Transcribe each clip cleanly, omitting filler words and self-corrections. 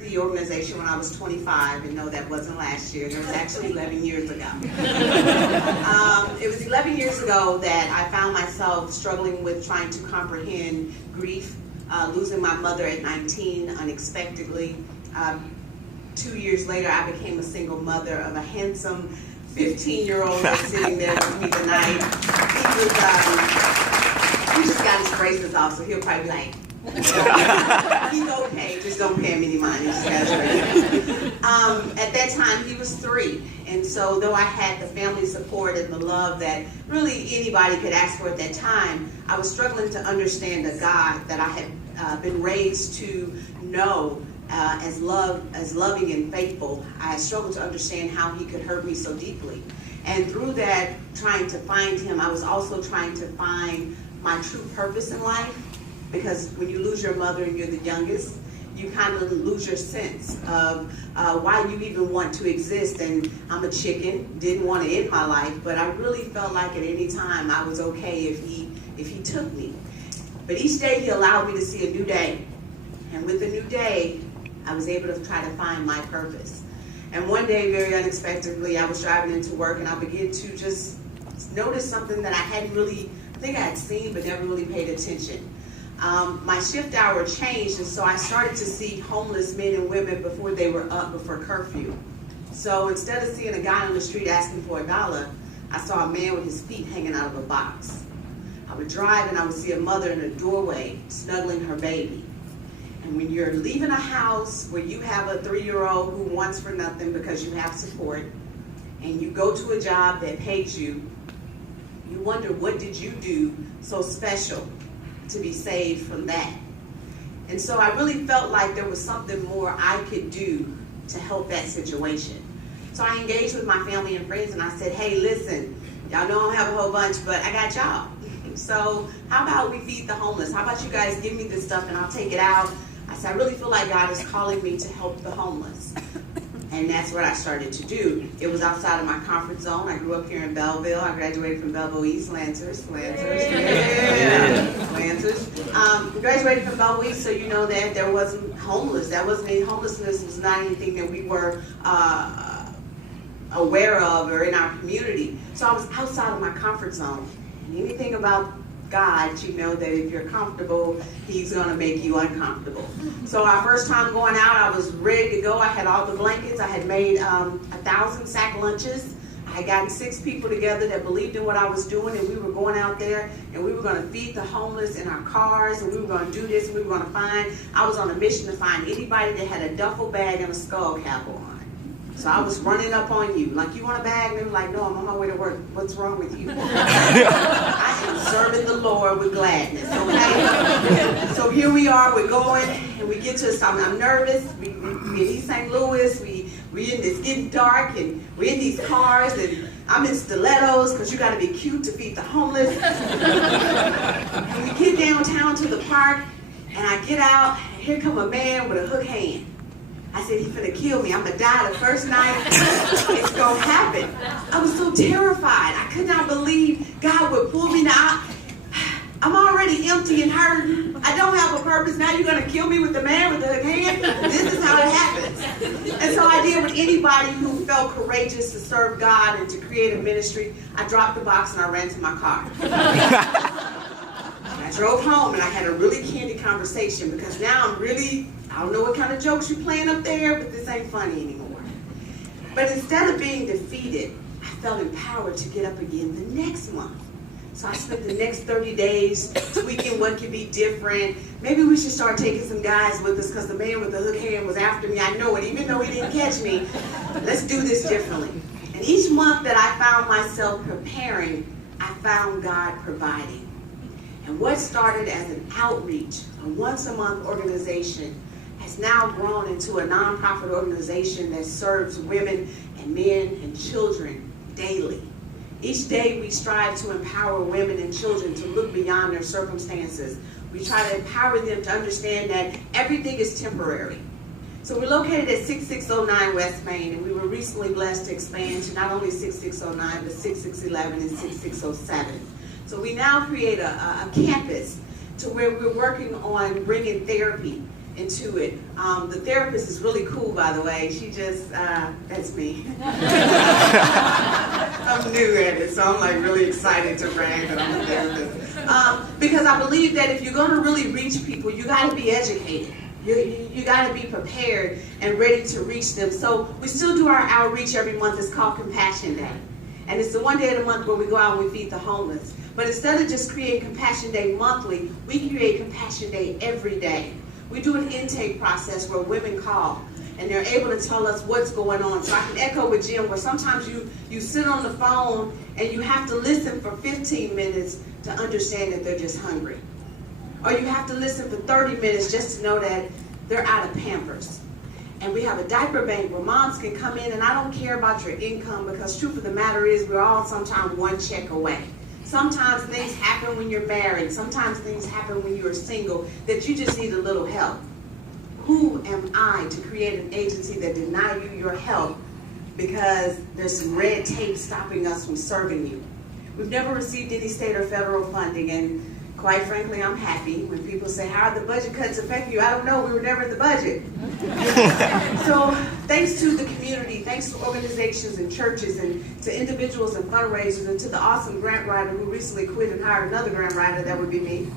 started the organization when I was 25, and no, that wasn't last year. It was actually 11 years ago. It was 11 years ago that I found myself struggling with trying to comprehend grief, losing my mother at 19 unexpectedly. 2 years later, I became a single mother of a handsome 15-year-old that's sitting there with me tonight. He just got his braces off, so he'll probably be like, he's okay, just don't pay him any money. Just got his braces. At that time, he was 3, and so though I had the family support and the love that really anybody could ask for at that time, I was struggling to understand a God that I had been raised to know as loving and faithful. I struggled to understand how he could hurt me so deeply. And through that, trying to find him, I was also trying to find my true purpose in life. Because when you lose your mother and you're the youngest, you kind of lose your sense of why you even want to exist. And I'm a chicken, didn't want to end my life, but I really felt like at any time I was okay if he took me. But each day he allowed me to see a new day. And with the new day, I was able to try to find my purpose. And one day, very unexpectedly, I was driving into work and I began to just notice something that I hadn't really, I think I had seen, but never really paid attention. My shift hour changed, and so I started to see homeless men and women before they were up before curfew. So instead of seeing a guy on the street asking for $1, I saw a man with his feet hanging out of a box. I would drive and I would see a mother in a doorway snuggling her baby. And when you're leaving a house where you have a 3-year-old who wants for nothing because you have support, and you go to a job that pays you, you wonder, what did you do so special to be saved from that? And so I really felt like there was something more I could do to help that situation. So I engaged with my family and friends and I said, hey, listen, y'all know I don't have a whole bunch, but I got y'all. So how about we feed the homeless? How about you guys give me this stuff and I'll take it out? I said, I really feel like God is calling me to help the homeless. And that's what I started to do. It was outside of my comfort zone. I grew up here in Belleville. I graduated from Belleville East, Lancers. Graduated from Belleville East, so you know that there wasn't homeless. Homelessness was not anything that we were aware of or in our community. So I was outside of my comfort zone. And anything about God, you know that if you're comfortable, he's going to make you uncomfortable. So our first time going out, I was ready to go. I had all the blankets. I had made 1,000 sack lunches. I had gotten 6 people together that believed in what I was doing, and we were going out there, and we were going to feed the homeless in our cars, and we were going to do this, and we were going to find, I was on a mission to find anybody that had a duffel bag and a skull cap on. So I was running up on you, like, you want a bag? And they were like, no, I'm on my way to work. What's wrong with you? I am serving the Lord with gladness, okay? So here we are, we're going, and we get to something. I'm nervous. We in East St. Louis. It's getting dark, and we're in these cars, and I'm in stilettos, because you got to be cute to feed the homeless. And we get downtown to the park, and I get out, and here come a man with a hook hand. I said, he's finna kill me. I'm gonna die the first night. It's gonna happen. I was so terrified. I could not believe God would pull me out. I'm already empty and hurt. I don't have a purpose. Now you're gonna kill me with the man with the hook hand? This is how it happens. And so I did with anybody who felt courageous to serve God and to create a ministry. I dropped the box and I ran to my car. I drove home and I had a really candid conversation, because now I don't know what kind of jokes you're playing up there, but this ain't funny anymore. But instead of being defeated, I felt empowered to get up again the next month. So I spent the next 30 days tweaking what could be different. Maybe we should start taking some guys with us, because the man with the hook hand was after me. I know it, even though he didn't catch me. Let's do this differently. And each month that I found myself preparing, I found God providing. And what started as an outreach, a once-a-month organization, has now grown into a nonprofit organization that serves women and men and children daily. Each day we strive to empower women and children to look beyond their circumstances. We try to empower them to understand that everything is temporary. So we're located at 6609 West Main, and we were recently blessed to expand to not only 6609, but 6611 and 6607. So we now create a campus to where we're working on bringing therapy into it. The therapist is really cool, by the way. She just, that's me. I'm new at it, so I'm like really excited to brag that I'm a therapist. Because I believe that if you're going to really reach people, you got to be educated. You got to be prepared and ready to reach them. So we still do our outreach every month. It's called Compassion Day. And it's the one day of the month where we go out and we feed the homeless. But instead of just creating Compassion Day monthly, we create Compassion Day every day. We do an intake process where women call and they're able to tell us what's going on. So I can echo with Jim where sometimes you sit on the phone and you have to listen for 15 minutes to understand that they're just hungry. Or you have to listen for 30 minutes just to know that they're out of Pampers. And we have a diaper bank where moms can come in, and I don't care about your income because truth of the matter is we're all sometimes one check away. Sometimes things happen when you're married. Sometimes things happen when you're single that you just need a little help. Who am I to create an agency that deny you your help because there's some red tape stopping us from serving you? We've never received any state or federal funding, and quite frankly, I'm happy when people say, how are the budget cuts affect you? I don't know, we were never in the budget. So thanks to the community, thanks to organizations and churches and to individuals and fundraisers and to the awesome grant writer who recently quit and hired another grant writer, that would be me.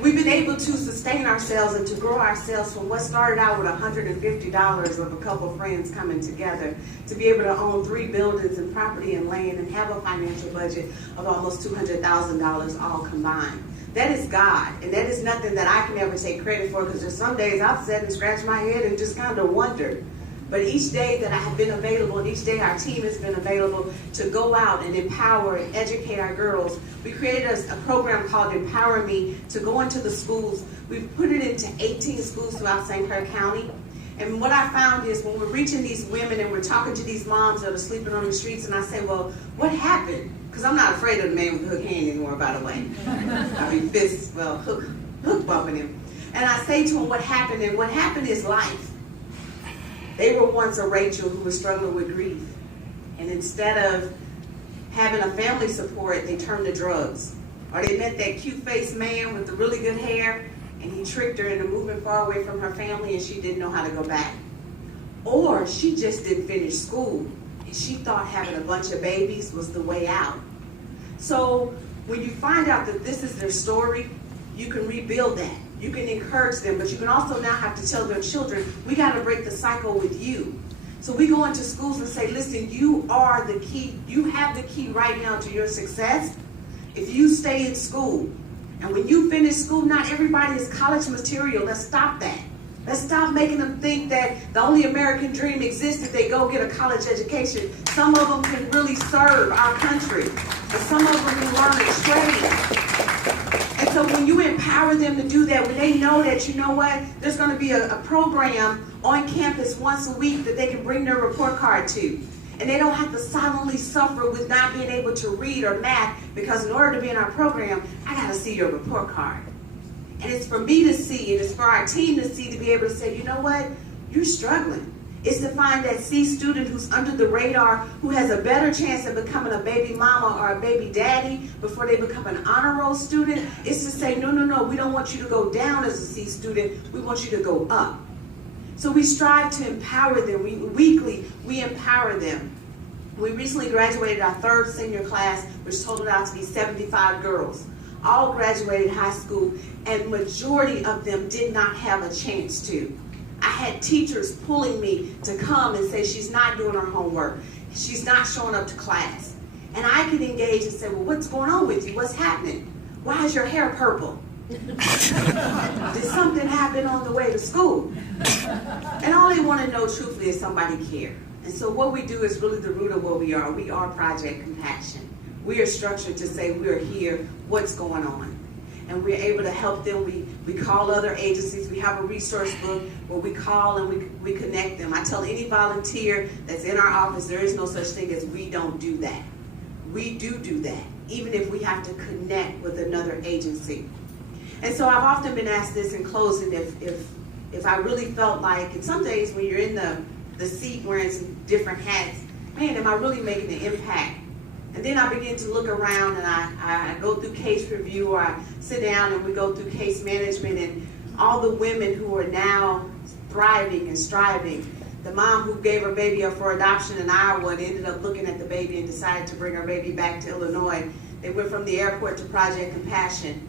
We've been able to sustain ourselves and to grow ourselves from what started out with $150 of a couple friends coming together to be able to own 3 buildings and property and land and have a financial budget of almost $200,000 all combined. That is God, and that is nothing that I can ever take credit for because there's some days I've sat and scratched my head and just kind of wondered. But each day that I have been available, and each day our team has been available to go out and empower and educate our girls, we created a program called Empower Me to go into the schools. We've put it into 18 schools throughout St. Clair County. And what I found is when we're reaching these women and we're talking to these moms that are sleeping on the streets, and I say, well, what happened? Because I'm not afraid of the man with the hook hand anymore, by the way. I mean, fists, well, hook bumping him. And I say to him what happened, and what happened is life. They were once a Rachel who was struggling with grief. And instead of having a family support, they turned to drugs. Or they met that cute-faced man with the really good hair, and he tricked her into moving far away from her family, and she didn't know how to go back. Or she just didn't finish school, and she thought having a bunch of babies was the way out. So when you find out that this is their story, you can rebuild that. You can encourage them, but you can also now have to tell their children, we got to break the cycle with you. So we go into schools and say, listen, you are the key. You have the key right now to your success. If you stay in school, and when you finish school, not everybody is college material. Let's stop that. Let's stop making them think that the only American dream exists if they go get a college education. Some of them can really serve our country, and some of them can learn a trade. And so when you empower them to do that, when they know that, you know what, there's going to be a program on campus once a week that they can bring their report card to. And they don't have to silently suffer with not being able to read or math because in order to be in our program, I got to see your report card. And it's for me to see, and it's for our team to see, to be able to say, you know what, you're struggling. It's to find that C student who's under the radar, who has a better chance of becoming a baby mama or a baby daddy before they become an honor roll student. It's to say, no, we don't want you to go down as a C student. We want you to go up. So we strive to empower them. Weekly, we empower them. We recently graduated our 3rd senior class, which totaled out to be 75 girls. All graduated high school, and majority of them did not have a chance to. I had teachers pulling me to come and say, she's not doing her homework. She's not showing up to class. And I could engage and say, well, what's going on with you? What's happening? Why is your hair purple? Did something happen on the way to school? And all they want to know, truthfully, is somebody care. And so what we do is really the root of what we are. We are Project Compassion. We are structured to say we're here, what's going on? And we're able to help them. We call other agencies. We have a resource book where we call and we connect them. I tell any volunteer that's in our office, there is no such thing as we don't do that. We do that, even if we have to connect with another agency. And so I've often been asked this in closing, if I really felt like, and some days when you're in the seat wearing some different hats, man, am I really making an impact? And then I begin to look around and I go through case review, or I sit down and we go through case management, and all the women who are now thriving and striving. The mom who gave her baby up for adoption in Iowa and ended up looking at the baby and decided to bring her baby back to Illinois. They went from the airport to Project Compassion.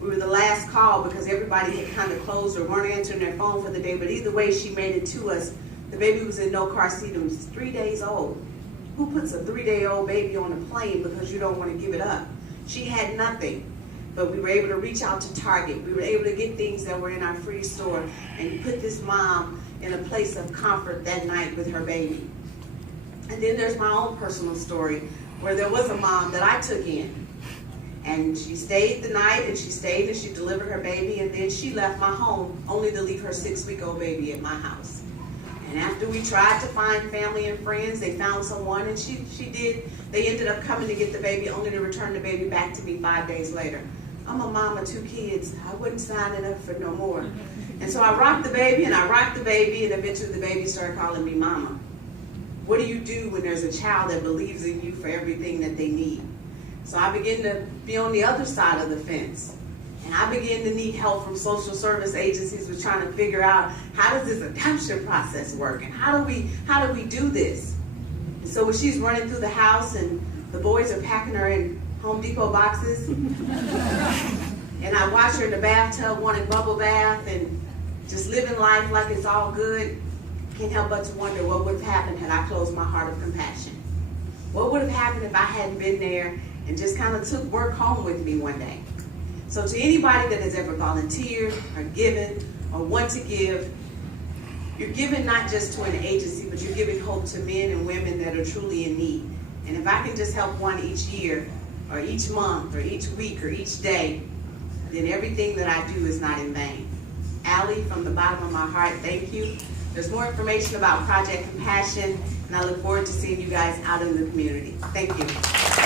We were the last call because everybody had kind of closed or weren't answering their phone for the day, but either way she made it to us. The baby was in no car seat and was 3 days old. Who puts a 3-day-old baby on a plane because you don't want to give it up? She had nothing, but we were able to reach out to Target. We were able to get things that were in our free store and put this mom in a place of comfort that night with her baby. And then there's my own personal story where there was a mom that I took in. And she stayed the night, and she stayed and she delivered her baby, and then she left my home only to leave her 6-week-old baby at my house. And after we tried to find family and friends, they found someone, and they ended up coming to get the baby only to return the baby back to me 5 days later. I'm a mom of 2 kids. I wouldn't sign it up for no more. And so I rocked the baby, and I rocked the baby, and eventually the baby started calling me mama. What do you do when there's a child that believes in you for everything that they need? So I began to be on the other side of the fence. And I began to need help from social service agencies with trying to figure out, how does this adoption process work? And how do we do this? And so when she's running through the house and the boys are packing her in Home Depot boxes, and I watch her in the bathtub wanting bubble bath and just living life like it's all good, can't help but to wonder what would have happened had I closed my heart of compassion. What would have happened if I hadn't been there and just kind of took work home with me one day? So to anybody that has ever volunteered or given or want to give, you're giving not just to an agency, but you're giving hope to men and women that are truly in need. And if I can just help one each year or each month or each week or each day, then everything that I do is not in vain. Allie, from the bottom of my heart, thank you. There's more information about Project Compassion, and I look forward to seeing you guys out in the community. Thank you.